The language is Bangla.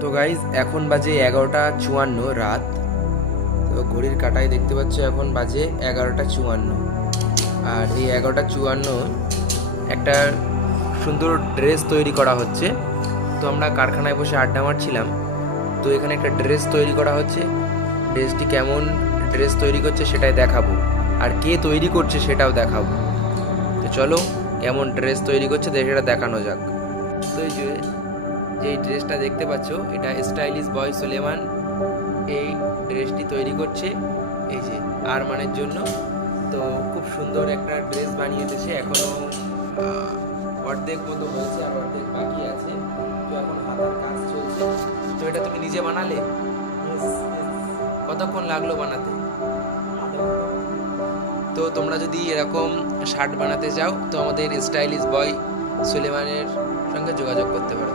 তো গাইজ এখন বাজে 11:54 রাত। তো ঘড়ির কাঁটায় দেখতে পাচ্ছ এখন বাজে 11:54। আর এই 11:54 একটা সুন্দর ড্রেস তৈরি করা হচ্ছে। তো আমরা কারখানায় বসে আড্ডা মারছিলাম, তো এখানে একটা ড্রেস তৈরি করা হচ্ছে। ড্রেসটি কেমন ড্রেস তৈরি করছে সেটাই দেখাবো, আর কে তৈরি করছে সেটাও দেখাবো। তো চলো কেমন ড্রেস তৈরি করছে সেটা দেখানো যাক। তো এই যে যেই ড্রেসটা দেখতে পাচ্ছ, এটা স্টাইলিশ বয় সুলেমান এই ড্রেসটি তৈরি করছে, এই যে আরমানের জন্য। তো খুব সুন্দর একটা ড্রেস বানিয়েছে সে, এখনো অর্ধেক মতো হয়েছে আর অর্ধেক বাকি আছে। তো এখন হাতার কাজ চলছে। তো এটা তুমি নিজে বানালে? কতক্ষণ লাগলো বানাতে? তো তোমরা যদি এরকম শার্ট বানাতে চাও তো আমাদের স্টাইলিশ বয় সুলেমানের সঙ্গে যোগাযোগ করতে পারো।